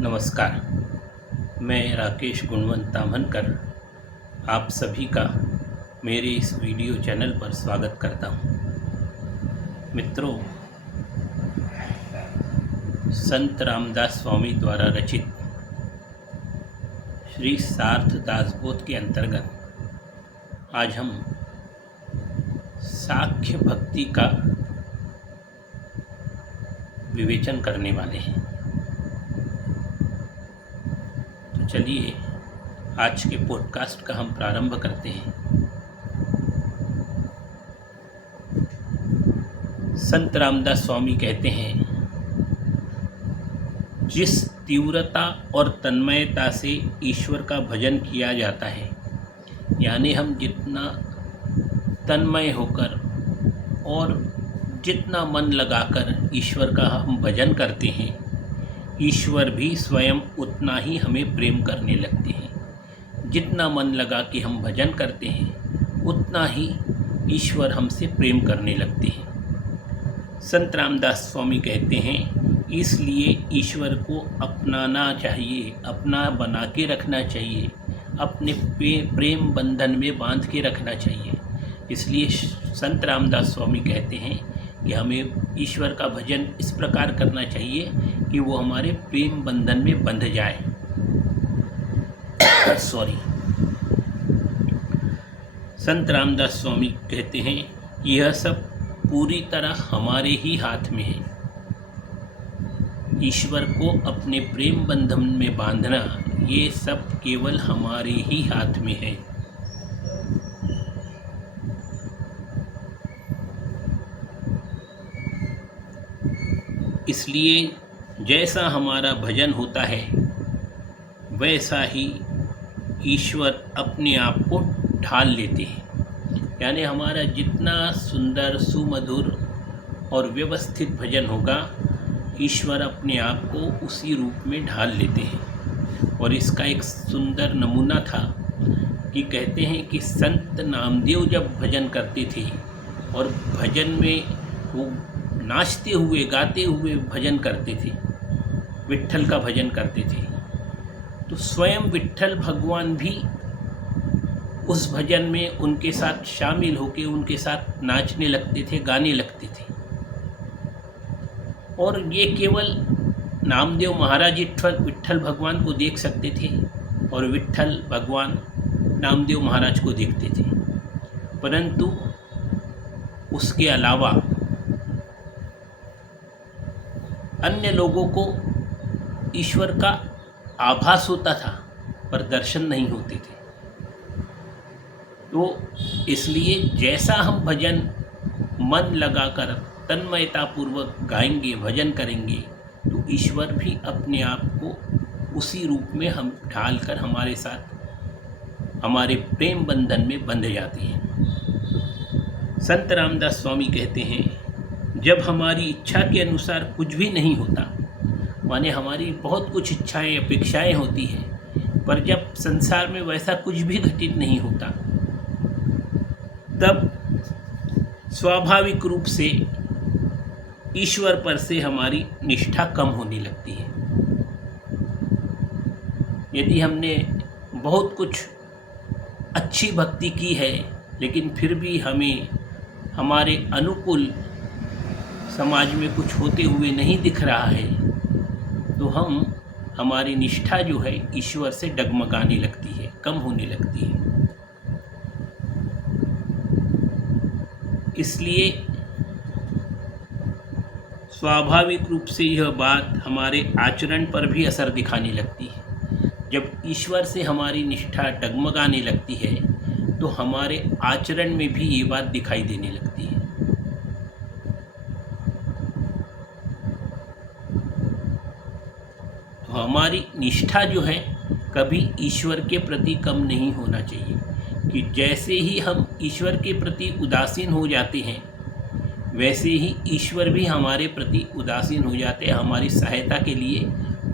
नमस्कार। मैं राकेश गुणवंत ताम्हनकर आप सभी का मेरे इस वीडियो चैनल पर स्वागत करता हूँ। मित्रों, संत रामदास स्वामी द्वारा रचित श्री सार्थ दासबोध के अंतर्गत आज हम साख्य भक्ति का विवेचन करने वाले हैं। तो चलिए आज के पॉडकास्ट का हम प्रारंभ करते हैं। संत रामदास स्वामी कहते हैं, जिस तीव्रता और तन्मयता से ईश्वर का भजन किया जाता है, यानी हम जितना तन्मय होकर और जितना मन लगाकर ईश्वर का हम भजन करते हैं, ईश्वर भी स्वयं उतना ही हमें प्रेम करने लगते हैं। जितना मन लगा के हम भजन करते हैं, उतना ही ईश्वर हमसे प्रेम करने लगते हैं। संत रामदास स्वामी कहते हैं, इसलिए ईश्वर को अपनाना चाहिए, अपना बना के रखना चाहिए, अपने प्रेम बंधन में बांध के रखना चाहिए। इसलिए संत रामदास स्वामी कहते हैं कि हमें ईश्वर का भजन इस प्रकार करना चाहिए कि वो हमारे प्रेम बंधन में बंध जाए। संत रामदास स्वामी कहते हैं, यह सब पूरी तरह हमारे ही हाथ में है। ईश्वर को अपने प्रेम बंधन में बांधना, ये सब केवल हमारे ही हाथ में है। इसलिए जैसा हमारा भजन होता है, वैसा ही ईश्वर अपने आप को ढाल लेते हैं। यानी हमारा जितना सुंदर, सुमधुर और व्यवस्थित भजन होगा, ईश्वर अपने आप को उसी रूप में ढाल लेते हैं। और इसका एक सुंदर नमूना था कि कहते हैं कि संत नामदेव जब भजन करते थे और भजन में वो नाचते हुए, गाते हुए भजन करते थे, विट्ठल का भजन करते थे, तो स्वयं विट्ठल भगवान भी उस भजन में उनके साथ शामिल होकर उनके साथ नाचने लगते थे, गाने लगते थे। और ये केवल नामदेव महाराज विट्ठल भगवान को देख सकते थे और विट्ठल भगवान नामदेव महाराज को देखते थे, परंतु उसके अलावा अन्य लोगों को ईश्वर का आभास होता था, पर दर्शन नहीं होते थे। तो इसलिए जैसा हम भजन मन लगाकर तन्मयतापूर्वक गाएंगे, भजन करेंगे, तो ईश्वर भी अपने आप को उसी रूप में हम ढालकर हमारे साथ हमारे प्रेम बंधन में बंध जाते हैं। संत रामदास स्वामी कहते हैं, जब हमारी इच्छा के अनुसार कुछ भी नहीं होता, माने हमारी बहुत कुछ इच्छाएं, अपेक्षाएं होती हैं, पर जब संसार में वैसा कुछ भी घटित नहीं होता, तब स्वाभाविक रूप से ईश्वर पर से हमारी निष्ठा कम होने लगती है। यदि हमने बहुत कुछ अच्छी भक्ति की है, लेकिन फिर भी हमें हमारे अनुकूल समाज में कुछ होते हुए नहीं दिख रहा है, तो हमारी निष्ठा जो है ईश्वर से डगमगाने लगती है, कम होने लगती है। इसलिए स्वाभाविक रूप से यह बात हमारे आचरण पर भी असर दिखाने लगती है। जब ईश्वर से हमारी निष्ठा डगमगाने लगती है, तो हमारे आचरण में भी ये बात दिखाई देने लगती है। तो हमारी निष्ठा जो है कभी ईश्वर के प्रति कम नहीं होना चाहिए, कि जैसे ही हम ईश्वर के प्रति उदासीन हो जाते हैं, वैसे ही ईश्वर भी हमारे प्रति उदासीन हो जाते हैं। हमारी सहायता के लिए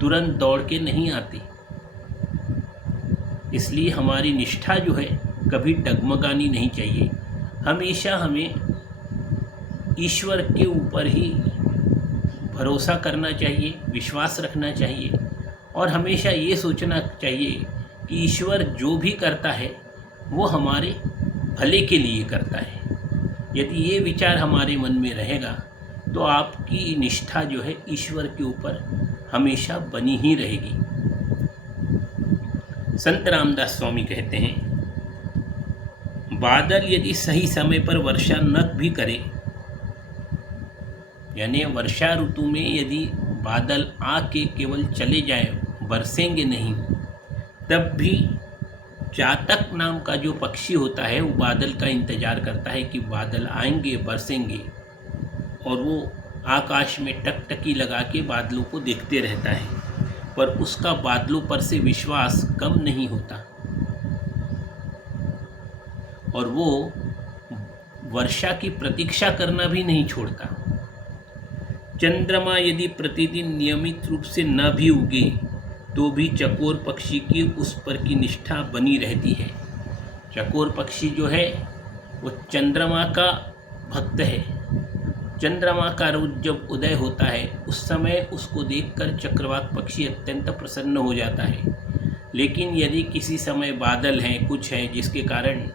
तुरंत दौड़ के नहीं आते। इसलिए हमारी निष्ठा जो है कभी डगमगानी नहीं चाहिए। हमेशा हमें ईश्वर के ऊपर ही भरोसा करना चाहिए, विश्वास रखना चाहिए और हमेशा ये सोचना चाहिए कि ईश्वर जो भी करता है वो हमारे भले के लिए करता है। यदि ये विचार हमारे मन में रहेगा तो आपकी निष्ठा जो है ईश्वर के ऊपर हमेशा बनी ही रहेगी। संत रामदास स्वामी कहते हैं, बादल यदि सही समय पर वर्षा न भी करे, यानी वर्षा ऋतु में यदि बादल आके केवल चले जाए, बरसेंगे नहीं, तब भी चातक नाम का जो पक्षी होता है वो बादल का इंतज़ार करता है कि बादल आएंगे, बरसेंगे, और वो आकाश में टकटकी लगा के बादलों को देखते रहता है, पर उसका बादलों पर से विश्वास कम नहीं होता और वो वर्षा की प्रतीक्षा करना भी नहीं छोड़ता। चंद्रमा यदि प्रतिदिन नियमित रूप से न भी उगे तो भी चकोर पक्षी की उस पर की निष्ठा बनी रहती है। चकोर पक्षी जो है वो चंद्रमा का भक्त है। चंद्रमा का रोज जब उदय होता है उस समय उसको देखकर चक्रवाक पक्षी अत्यंत प्रसन्न हो जाता है। लेकिन यदि किसी समय बादल हैं, कुछ है जिसके कारण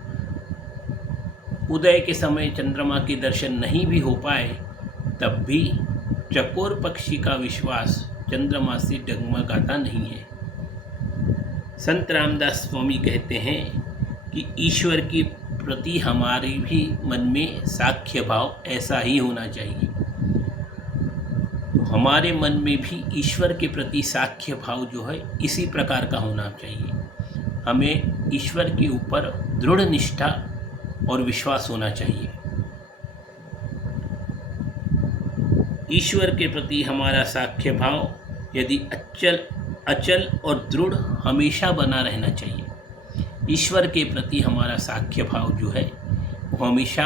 उदय के समय चंद्रमा के दर्शन नहीं भी हो पाए, तब भी चकोर पक्षी का विश्वास चंद्रमा से डगमगाता नहीं है। संत रामदास स्वामी कहते हैं कि ईश्वर के प्रति हमारे भी मन में साख्य भाव ऐसा ही होना चाहिए। तो हमारे मन में भी ईश्वर के प्रति साख्य भाव जो है इसी प्रकार का होना चाहिए। हमें ईश्वर के ऊपर दृढ़ निष्ठा और विश्वास होना चाहिए। ईश्वर के प्रति हमारा साख्य भाव यदि अचल और दृढ़ हमेशा बना रहना चाहिए। ईश्वर के प्रति हमारा साख्य भाव जो है वो हमेशा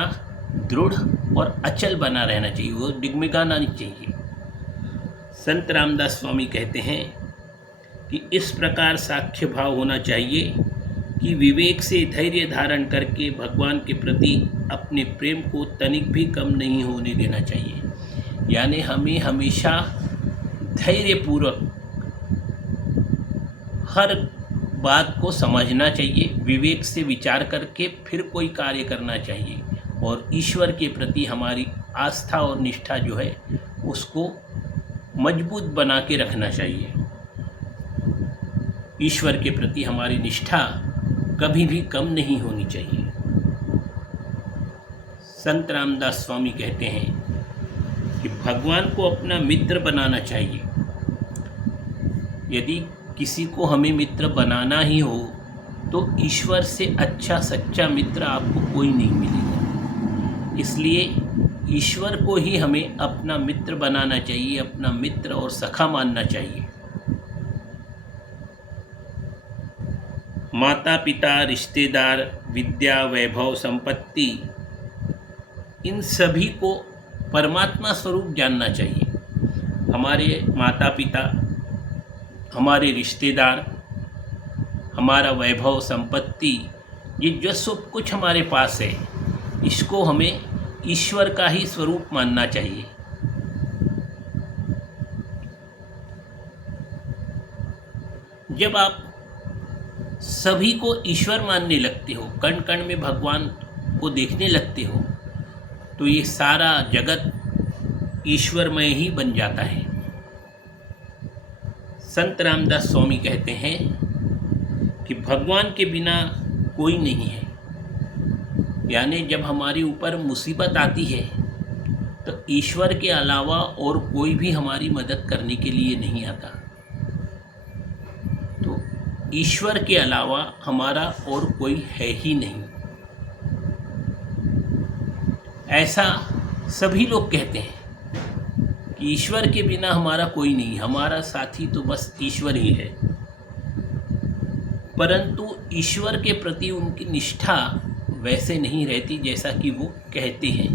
दृढ़ और अचल बना रहना चाहिए, वो डिगमिगाना नहीं चाहिए। संत रामदास स्वामी कहते हैं कि इस प्रकार साख्य भाव होना चाहिए कि विवेक से धैर्य धारण करके भगवान के प्रति अपने प्रेम को तनिक भी कम नहीं होने देना चाहिए। यानी हमें हमेशा धैर्यपूर्वक हर बात को समझना चाहिए, विवेक से विचार करके फिर कोई कार्य करना चाहिए, और ईश्वर के प्रति हमारी आस्था और निष्ठा जो है उसको मजबूत बना के रखना चाहिए। ईश्वर के प्रति हमारी निष्ठा कभी भी कम नहीं होनी चाहिए। संत रामदास स्वामी कहते हैं कि भगवान को अपना मित्र बनाना चाहिए। यदि किसी को हमें मित्र बनाना ही हो तो ईश्वर से अच्छा सच्चा मित्र आपको कोई नहीं मिलेगा। इसलिए ईश्वर को ही हमें अपना मित्र बनाना चाहिए, अपना मित्र और सखा मानना चाहिए। माता पिता, रिश्तेदार, विद्या, वैभव, संपत्ति, इन सभी को परमात्मा स्वरूप जानना चाहिए। हमारे माता पिता, हमारे रिश्तेदार, हमारा वैभव, संपत्ति, ये जो सब कुछ हमारे पास है, इसको हमें ईश्वर का ही स्वरूप मानना चाहिए। जब आप सभी को ईश्वर मानने लगते हो, कण कण में भगवान को देखने लगते हो, तो ये सारा जगत ईश्वरमय ही बन जाता है। संत रामदास स्वामी कहते हैं कि भगवान के बिना कोई नहीं है। यानी जब हमारे ऊपर मुसीबत आती है तो ईश्वर के अलावा और कोई भी हमारी मदद करने के लिए नहीं आता। तो ईश्वर के अलावा हमारा और कोई है ही नहीं, ऐसा सभी लोग कहते हैं कि ईश्वर के बिना हमारा कोई नहीं, हमारा साथी तो बस ईश्वर ही है। परंतु ईश्वर के प्रति उनकी निष्ठा वैसे नहीं रहती जैसा कि वो कहते हैं।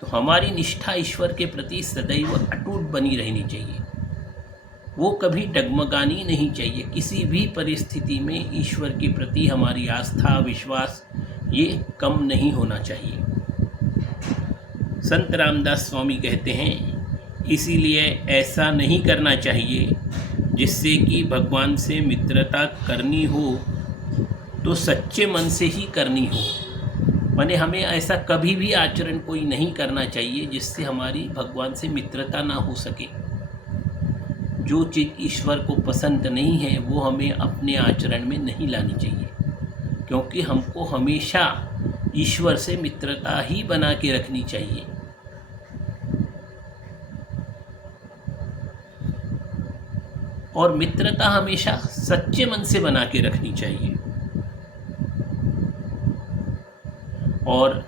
तो हमारी निष्ठा ईश्वर के प्रति सदैव अटूट बनी रहनी चाहिए, वो कभी डगमगानी नहीं चाहिए। किसी भी परिस्थिति में ईश्वर के प्रति हमारी आस्था, विश्वास ये कम नहीं होना चाहिए। संत रामदास स्वामी कहते हैं, इसीलिए ऐसा नहीं करना चाहिए जिससे कि भगवान से मित्रता करनी हो तो सच्चे मन से ही करनी हो। माने हमें ऐसा कभी भी आचरण कोई नहीं करना चाहिए जिससे हमारी भगवान से मित्रता ना हो सके। जो चीज़ ईश्वर को पसंद नहीं है वो हमें अपने आचरण में नहीं लानी चाहिए, क्योंकि हमको हमेशा ईश्वर से मित्रता ही बना के रखनी चाहिए। और मित्रता हमेशा सच्चे मन से बना के रखनी चाहिए। और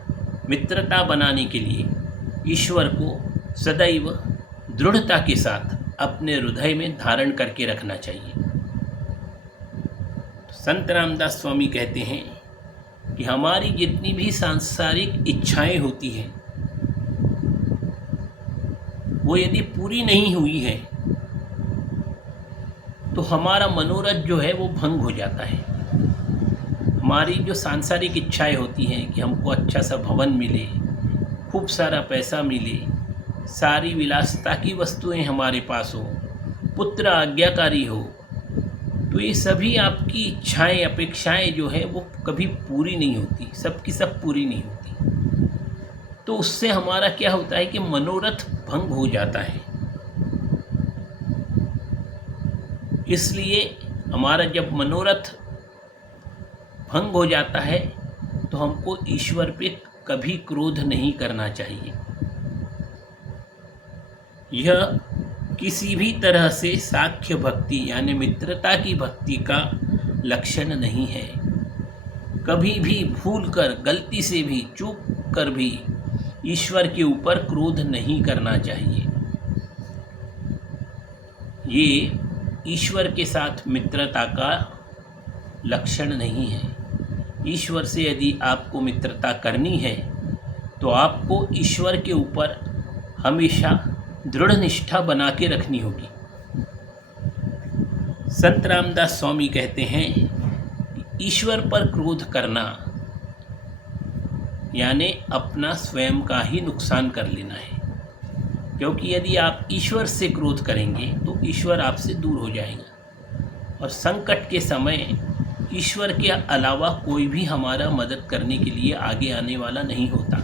मित्रता बनाने के लिए ईश्वर को सदैव दृढ़ता के साथ अपने हृदय में धारण करके रखना चाहिए। संत रामदास स्वामी कहते हैं कि हमारी जितनी भी सांसारिक इच्छाएं होती हैं वो यदि पूरी नहीं हुई है तो हमारा मनोरथ जो है वो भंग हो जाता है। हमारी जो सांसारिक इच्छाएं होती हैं कि हमको अच्छा सा भवन मिले, खूब सारा पैसा मिले, सारी विलासिता की वस्तुएं हमारे पास हो, पुत्र आज्ञाकारी हो, तो ये सभी आपकी इच्छाएं अपेक्षाएं जो है वो कभी पूरी नहीं होती, सबकी सब पूरी नहीं होती। तो उससे हमारा क्या होता है कि मनोरथ भंग हो जाता है। इसलिए हमारा जब मनोरथ भंग हो जाता है तो हमको ईश्वर पे कभी क्रोध नहीं करना चाहिए। यह किसी भी तरह से साख्य भक्ति यानी मित्रता की भक्ति का लक्षण नहीं है। कभी भी भूल कर, गलती से भी, चूक कर भी ईश्वर के ऊपर क्रोध नहीं करना चाहिए। ये ईश्वर के साथ मित्रता का लक्षण नहीं है। ईश्वर से यदि आपको मित्रता करनी है तो आपको ईश्वर के ऊपर हमेशा दृढ़ निष्ठा बना के रखनी होगी। संत रामदास स्वामी कहते हैं कि ईश्वर पर क्रोध करना यानी अपना स्वयं का ही नुकसान कर लेना है, क्योंकि यदि आप ईश्वर से क्रोध करेंगे तो ईश्वर आपसे दूर हो जाएगा। और संकट के समय ईश्वर के अलावा कोई भी हमारा मदद करने के लिए आगे आने वाला नहीं होता।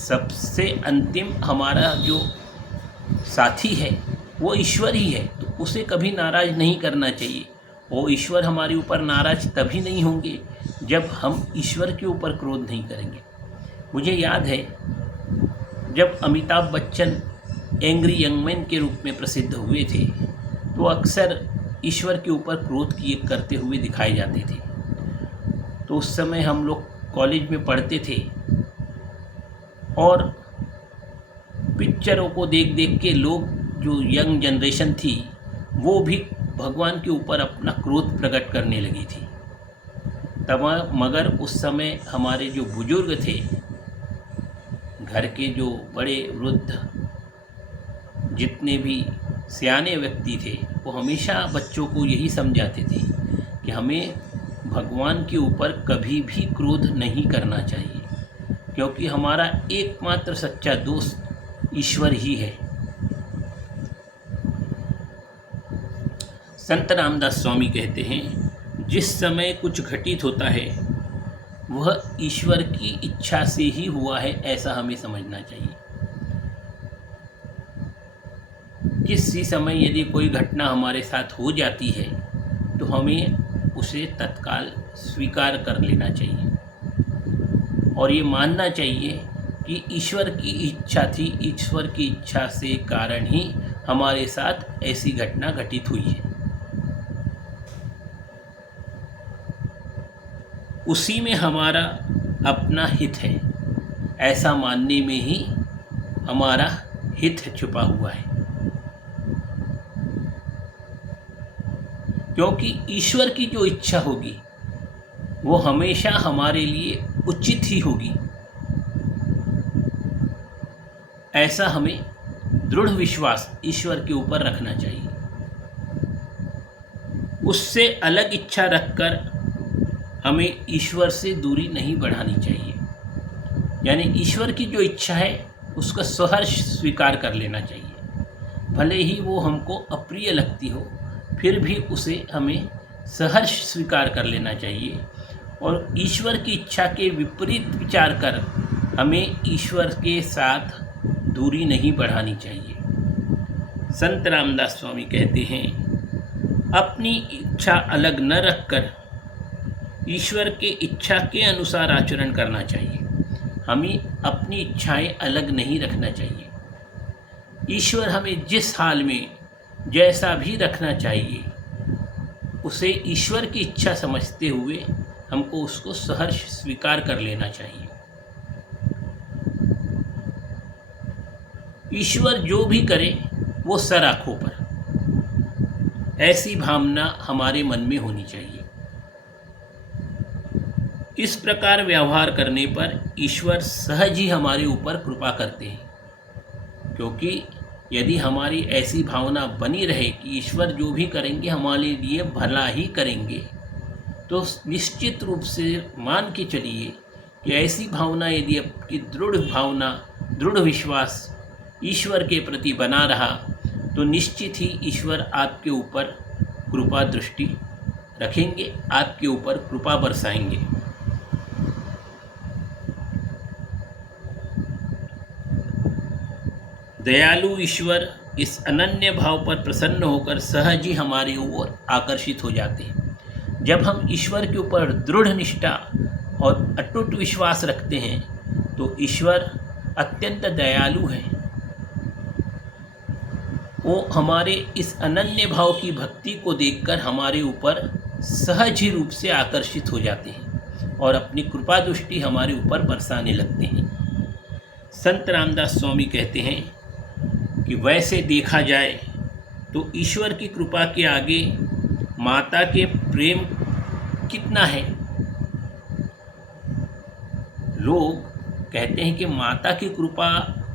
सबसे अंतिम हमारा जो साथी है वो ईश्वर ही है, तो उसे कभी नाराज़ नहीं करना चाहिए। वो ईश्वर हमारे ऊपर नाराज़ तभी नहीं होंगे जब हम ईश्वर के ऊपर क्रोध नहीं करेंगे। मुझे याद है जब Amitabh Bachchan angry young man के रूप में प्रसिद्ध हुए थे तो अक्सर ईश्वर के ऊपर क्रोध किए करते हुए दिखाए जाते थे। तो उस समय हम लोग कॉलेज में पढ़ते थे और पिक्चरों को देख देख के लोग, जो यंग जनरेशन थी, वो भी भगवान के ऊपर अपना क्रोध प्रकट करने लगी थी। तब मगर उस समय हमारे जो बुजुर्ग थे, घर के जो बड़े वृद्ध जितने भी सियाने व्यक्ति थे, वो हमेशा बच्चों को यही समझाते थे कि हमें भगवान के ऊपर कभी भी क्रोध नहीं करना चाहिए, क्योंकि हमारा एकमात्र सच्चा दोस्त ईश्वर ही है। संत रामदास स्वामी कहते हैं, जिस समय कुछ घटित होता है वह ईश्वर की इच्छा से ही हुआ है, ऐसा हमें समझना चाहिए। किसी समय यदि कोई घटना हमारे साथ हो जाती है तो हमें उसे तत्काल स्वीकार कर लेना चाहिए और ये मानना चाहिए कि ईश्वर की इच्छा थी, ईश्वर की इच्छा से कारण ही हमारे साथ ऐसी घटना घटित हुई है। उसी में हमारा अपना हित है, ऐसा मानने में ही हमारा हित छुपा हुआ है, क्योंकि ईश्वर की जो इच्छा होगी वो हमेशा हमारे लिए उचित ही होगी। ऐसा हमें दृढ़ विश्वास ईश्वर के ऊपर रखना चाहिए। उससे अलग इच्छा रखकर हमें ईश्वर से दूरी नहीं बढ़ानी चाहिए। यानी ईश्वर की जो इच्छा है उसका सहर्ष स्वीकार कर लेना चाहिए। भले ही वो हमको अप्रिय लगती हो, फिर भी उसे हमें सहर्ष स्वीकार कर लेना चाहिए और ईश्वर की इच्छा के विपरीत विचार कर हमें ईश्वर के साथ दूरी नहीं बढ़ानी चाहिए। संत रामदास स्वामी कहते हैं, अपनी इच्छा अलग न रखकर ईश्वर के इच्छा के अनुसार आचरण करना चाहिए। हमें अपनी इच्छाएं अलग नहीं रखना चाहिए। ईश्वर हमें जिस हाल में जैसा भी रखना चाहिए उसे ईश्वर की इच्छा समझते हुए हमको उसको सहर्ष स्वीकार कर लेना चाहिए। ईश्वर जो भी करे वो सर आँखों पर, ऐसी भावना हमारे मन में होनी चाहिए। इस प्रकार व्यवहार करने पर ईश्वर सहज ही हमारे ऊपर कृपा करते हैं, क्योंकि यदि हमारी ऐसी भावना बनी रहे कि ईश्वर जो भी करेंगे हमारे लिए भला ही करेंगे, तो निश्चित रूप से मान के चलिए कि ऐसी भावना यदि आपकी दृढ़ विश्वास ईश्वर के प्रति बना रहा तो निश्चित ही ईश्वर आपके ऊपर कृपा दृष्टि रखेंगे, आपके ऊपर कृपा बरसाएंगे। दयालु ईश्वर इस अनन्य भाव पर प्रसन्न होकर सहज ही हमारी ओर आकर्षित हो जाते हैं। जब हम ईश्वर के ऊपर दृढ़ निष्ठा और अटूट विश्वास रखते हैं तो ईश्वर अत्यंत दयालु है। वो हमारे इस अनन्य भाव की भक्ति को देखकर हमारे ऊपर सहज ही रूप से आकर्षित हो जाते हैं और अपनी कृपा दृष्टि हमारे ऊपर बरसाने लगते हैं। संत रामदास स्वामी कहते हैं कि वैसे देखा जाए तो ईश्वर की कृपा के आगे माता के प्रेम कितना है। लोग कहते हैं कि माता की कृपा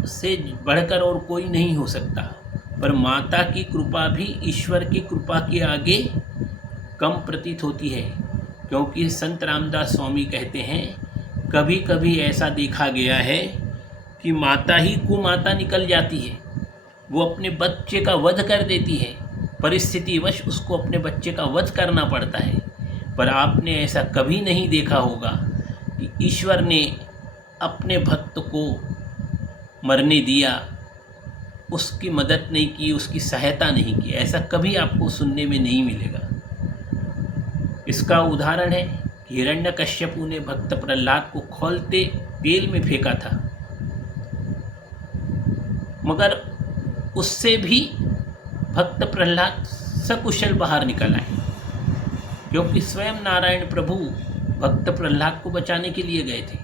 से बढ़कर और कोई नहीं हो सकता, पर माता की कृपा भी ईश्वर की कृपा के आगे कम प्रतीत होती है, क्योंकि संत रामदास स्वामी कहते हैं कभी कभी ऐसा देखा गया है कि माता ही कुमाता निकल जाती है, वो अपने बच्चे का वध कर देती है, परिस्थितिवश उसको अपने बच्चे का वध करना पड़ता है। पर आपने ऐसा कभी नहीं देखा होगा कि ईश्वर ने अपने भक्त को मरने दिया, उसकी मदद नहीं की, उसकी सहायता नहीं की। ऐसा कभी आपको सुनने में नहीं मिलेगा। इसका उदाहरण है कि हिरण्यकश्यपु ने भक्त प्रहलाद को खौलते तेल में फेंका था, मगर उससे भी भक्त प्रहलाद सकुशल बाहर निकल आए, क्योंकि स्वयं नारायण प्रभु भक्त प्रहलाद को बचाने के लिए गए थे।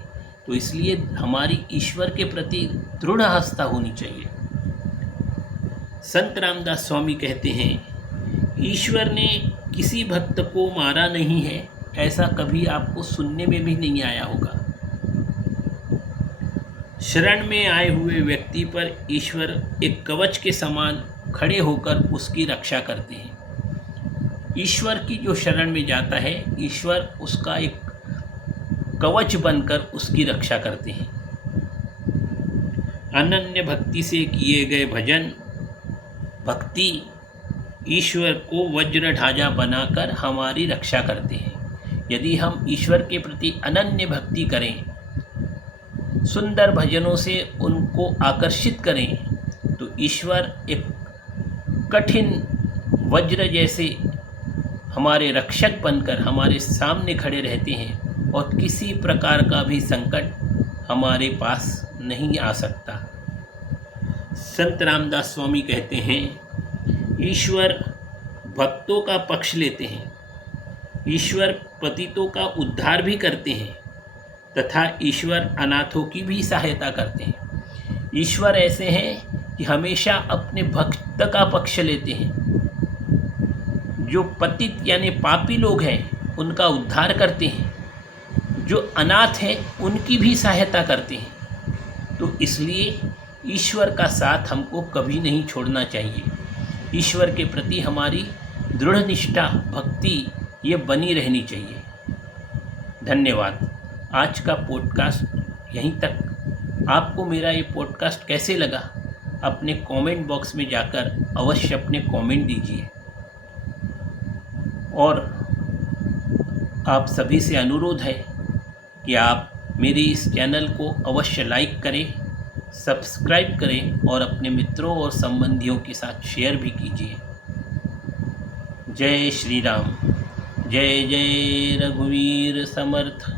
तो इसलिए हमारी ईश्वर के प्रति दृढ़ आस्था होनी चाहिए। संत रामदास स्वामी कहते हैं, ईश्वर ने किसी भक्त को मारा नहीं है, ऐसा कभी आपको सुनने में भी नहीं आया होगा। शरण में आए हुए व्यक्ति पर ईश्वर एक कवच के समान खड़े होकर उसकी रक्षा करते हैं। ईश्वर की जो शरण में जाता है, ईश्वर उसका एक कवच बनकर उसकी रक्षा करते हैं। अनन्य भक्ति से किए गए भजन भक्ति ईश्वर को वज्र ढांचा बनाकर हमारी रक्षा करते हैं। यदि हम ईश्वर के प्रति अनन्य भक्ति करें, सुंदर भजनों से उनको आकर्षित करें, तो ईश्वर एक कठिन वज्र जैसे हमारे रक्षक बनकर हमारे सामने खड़े रहते हैं और किसी प्रकार का भी संकट हमारे पास नहीं आ सकता। संत रामदास स्वामी कहते हैं, ईश्वर भक्तों का पक्ष लेते हैं, ईश्वर पतितों का उद्धार भी करते हैं तथा ईश्वर अनाथों की भी सहायता करते हैं। ईश्वर ऐसे हैं कि हमेशा अपने भक्त का पक्ष लेते हैं। जो पतित यानी पापी लोग हैं उनका उद्धार करते हैं, जो अनाथ हैं उनकी भी सहायता करते हैं। तो इसलिए ईश्वर का साथ हमको कभी नहीं छोड़ना चाहिए। ईश्वर के प्रति हमारी दृढ़ निष्ठा भक्ति ये बनी रहनी चाहिए। धन्यवाद। आज का पॉडकास्ट यहीं तक। आपको मेरा ये पॉडकास्ट कैसे लगा अपने कमेंट बॉक्स में जाकर अवश्य अपने कमेंट दीजिए। और आप सभी से अनुरोध है कि आप मेरे इस चैनल को अवश्य लाइक करें, सब्सक्राइब करें और अपने मित्रों और संबंधियों के साथ शेयर भी कीजिए। जय श्री राम। जय जय रघुवीर समर्थ।